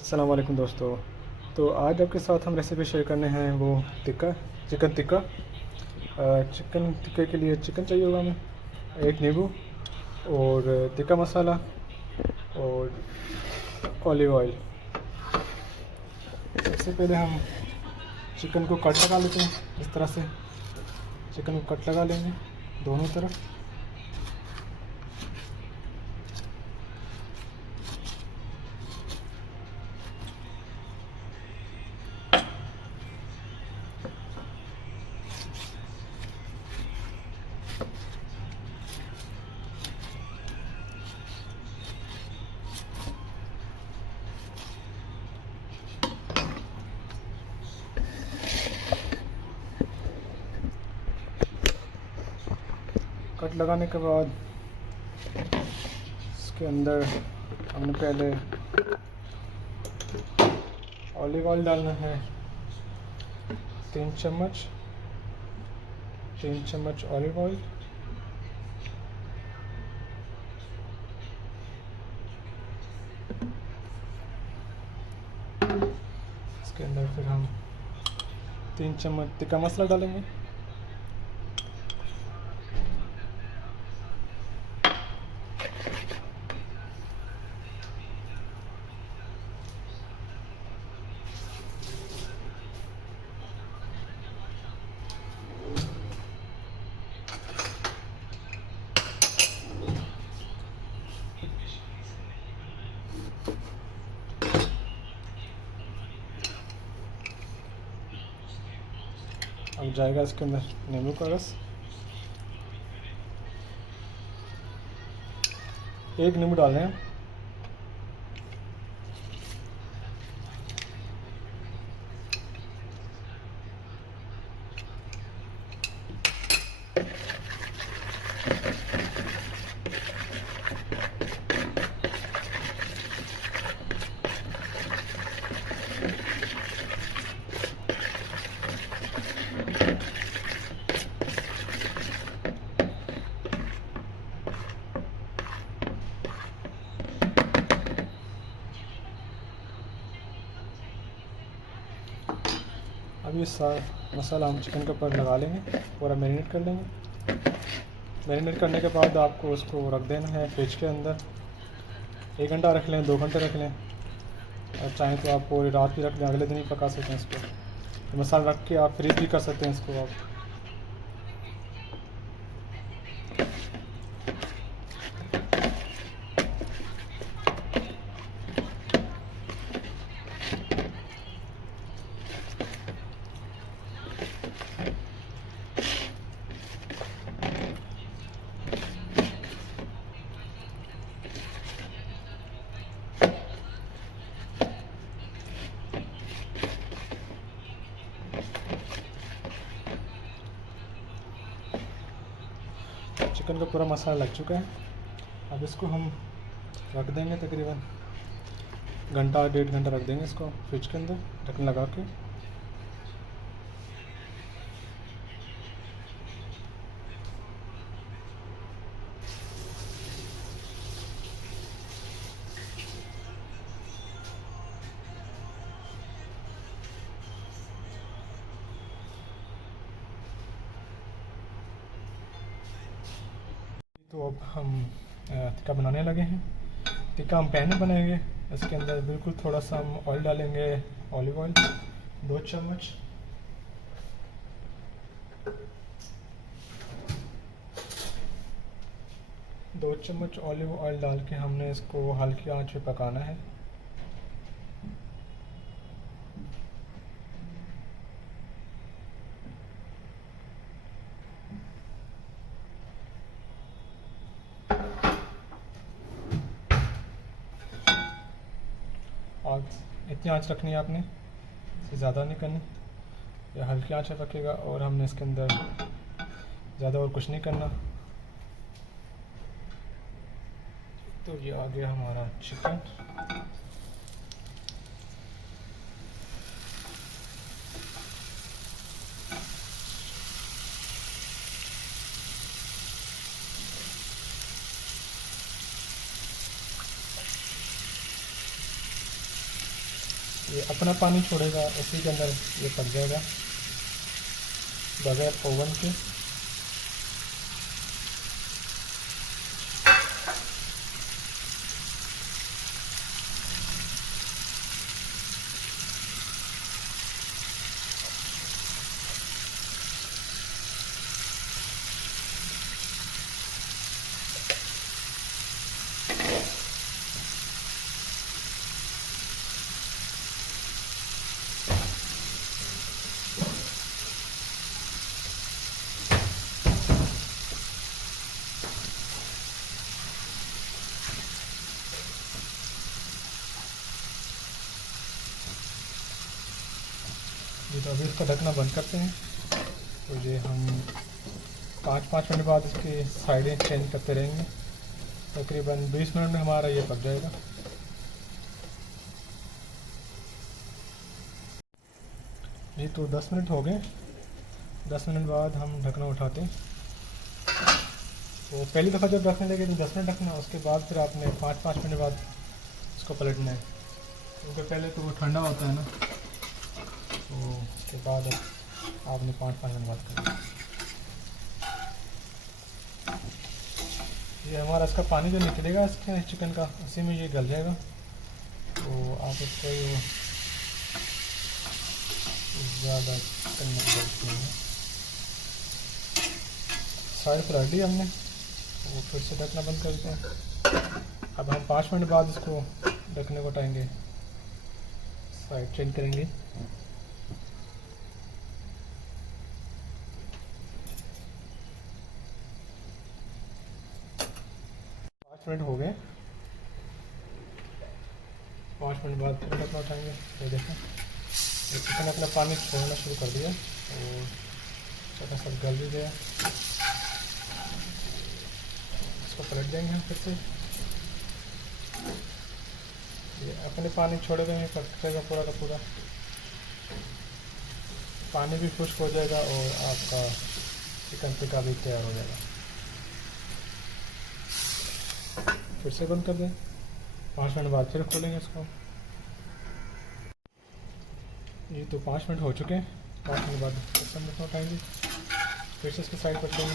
अस्सलाम वालेकुम दोस्तों। तो आज आपके साथ हम रेसिपी शेयर करने हैं वो टिक्का चिकन टिक्का। चिकन टिक्के के लिए चिकन चाहिए होगा हमें, एक नींबू और टिक्का मसाला और ऑलिव ऑयल। सबसे पहले हम चिकन को कट लगा लेते हैं। इस तरह से चिकन को कट लगा लेंगे दोनों तरफ। कट लगाने के बाद इसके अंदर हमने पहले ऑलिव ऑयल डालना है 3 चम्मच ऑलिव ऑयल। इसके अंदर फिर हम 3 चम्मच टिक्का मसाला डालेंगे। अब जाएगा इसके अंदर नींबू का रस, एक नींबू डाल रहे हैं। अब ये सारा मसाला हम चिकन के ऊपर लगा लेंगे, पूरा मैरिनेट कर लेंगे। मैरिनेट करने के बाद आपको उसको रख देना है फ्रिज के अंदर। 1 घंटा रख लें, 2 घंटे रख लें, और चाहें तो आप पूरी रात भी रख लें, अगले दिन ही पका सकते हैं इसको। तो मसाला रख के आप फ्रीज भी कर सकते हैं इसको आप। चिकन का पूरा मसाला लग चुका है। अब इसको हम रख देंगे, तकरीबन 1-1.5 घंटा रख देंगे इसको फ्रिज के अंदर ढक्कन लगा के। तो अब हम टिक्का बनाने लगे हैं। टिक्का हम पैन में बनाएंगे। इसके अंदर बिल्कुल थोड़ा सा हम ऑयल डालेंगे, ऑलिव ऑयल 2 चम्मच। दो चम्मच ऑलिव ऑयल डाल के हमने इसको हल्की आंच पे पकाना है। आग इतनी आंच रखनी है आपने, इससे ज़्यादा नहीं करनी। या हल्की आंच पे पकेगा और हमने इसके अंदर ज़्यादा और कुछ नहीं करना। तो ये आ गया हमारा चिकन। ये अपना पानी छोड़ेगा, उसी के अंदर ये पक जाएगा बगैर ओवन के। ये तो अभी इसका ढकना बंद करते हैं। तो ये हम 5-5 मिनट बाद इसकी साइडें चेंज करते रहेंगे। तकरीबन 20 मिनट में हमारा ये पक जाएगा। जी तो 10 मिनट हो गए। 10 मिनट बाद हम ढकना उठाते हैं। तो पहली दफ़ा जब रखने लगे तो 10 मिनट रखना, उसके बाद फिर आपने 5-5 मिनट बाद इसको पलटना है, क्योंकि पहले तो वो ठंडा होता है ना, तो उसके बाद आपने 5-5 मिनट बाद करना। ये हमारा इसका पानी जो निकलेगा इसके चिकन का, उसी में ये गल जाएगा। तो आप इसको ज़्यादा चिकन मत डालिए। साइड पर रख दी हमने, वो फिर से ढकना बंद कर देते हैं। अब हम 5 मिनट बाद इसको ढकने को हटाएंगे, साइड चेंज करेंगे। मिनट हो गए। 5 मिनट बाद फिर ढकना उठाएंगे। ये देखें चिकन अपना पानी छोड़ना शुरू कर दिया और चिकन सब गल भी गया। इसको पलट देंगे हम फिर से। ये अपने पानी छोड़े हुए पकेगा पूरा का पूरा, पानी भी खुश्क हो जाएगा और आपका चिकन टिक्का भी तैयार हो जाएगा। फिर से बंद कर दें। 5 मिनट बाद फिर खोलेंगे इसको। ये तो 5 मिनट हो चुके हैं। 5 मिनट बाद फिर से हम उठाएंगे, फिर से इसकी साइड पर देंगे।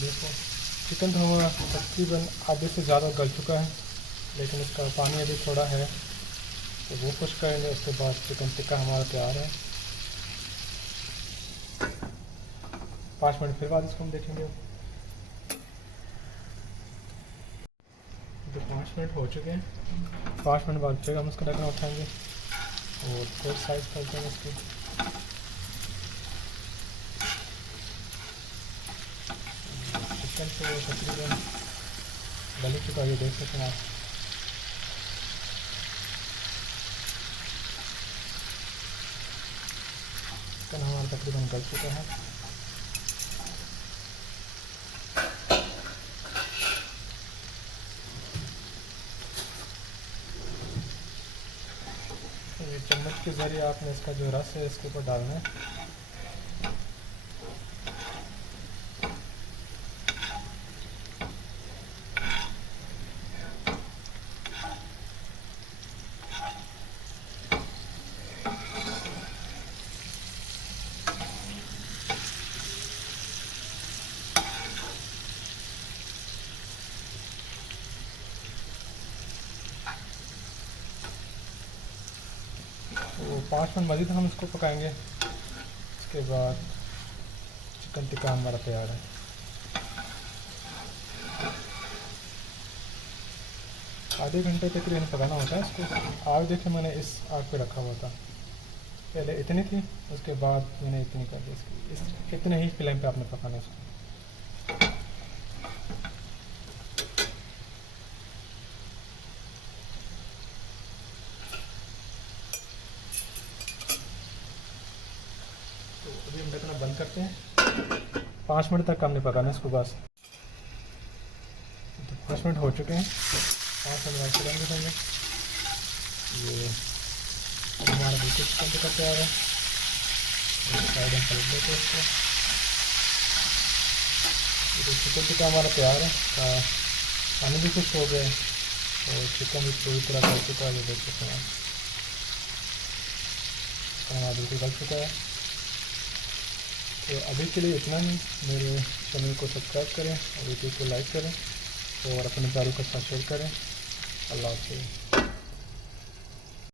देखो चिकन तो हमारा तकरीबन आधे से ज़्यादा गल चुका है, लेकिन इसका पानी अभी थोड़ा है, तो वो खुश करेंगे। उसके बाद चिकन टिक्का हमारा तैयार है। 5 मिनट फिर बाद इसको हम देखेंगे। तो 5 मिनट हो चुके हैं। 5 मिनट बाद फिर हम इसका ढक्कन उठाएंगे और फिर साइज कर देंगे इसकी। चिकन तो तकरीबन गल चुका है, ये देख सकते हैं आप। चिकन हमारा तकरीबन गल चुका है। ये चम्मच के ज़रिए आपने इसका जो रस है इसके ऊपर डालना है। तो 5 मिनट मज़ीद हम इसको पकाएंगे। इसके बाद चिकन टिक्का हमारा तैयार है। आधे घंटे तक करीबन पकाना होता है इसको। आग देखें मैंने इस आग पे रखा हुआ था, पहले इतनी थी, उसके बाद मैंने इतनी कर दी इसकी। इस इतने ही फ्लेम पे आपने पकाना इसको। तो अभी हम ढकना बंद करते हैं। 5 मिनट तक हमने पकाना इसको बस। तो 5 मिनट हो चुके हैं। 5 मिनट बाद बंद करेंगे। ये हमारा बिल्कुल चिकन टिक्का तैयार है। साइड हम पलट देते हैं इसको। तो चिकन टिक्का हमारा तैयार है। पानी भी खुश हो गए और चिकन भी पूरी तरह गल चुका है। ये देख सकते हैं खाना बिल्कुल गल चुका है। तो अभी के लिए इतना ही। मेरे चैनल को सब्सक्राइब करें और वीडियो को लाइक करें और अपने प्यारों के साथ शेयर करें। अल्लाह हाफ़िज़।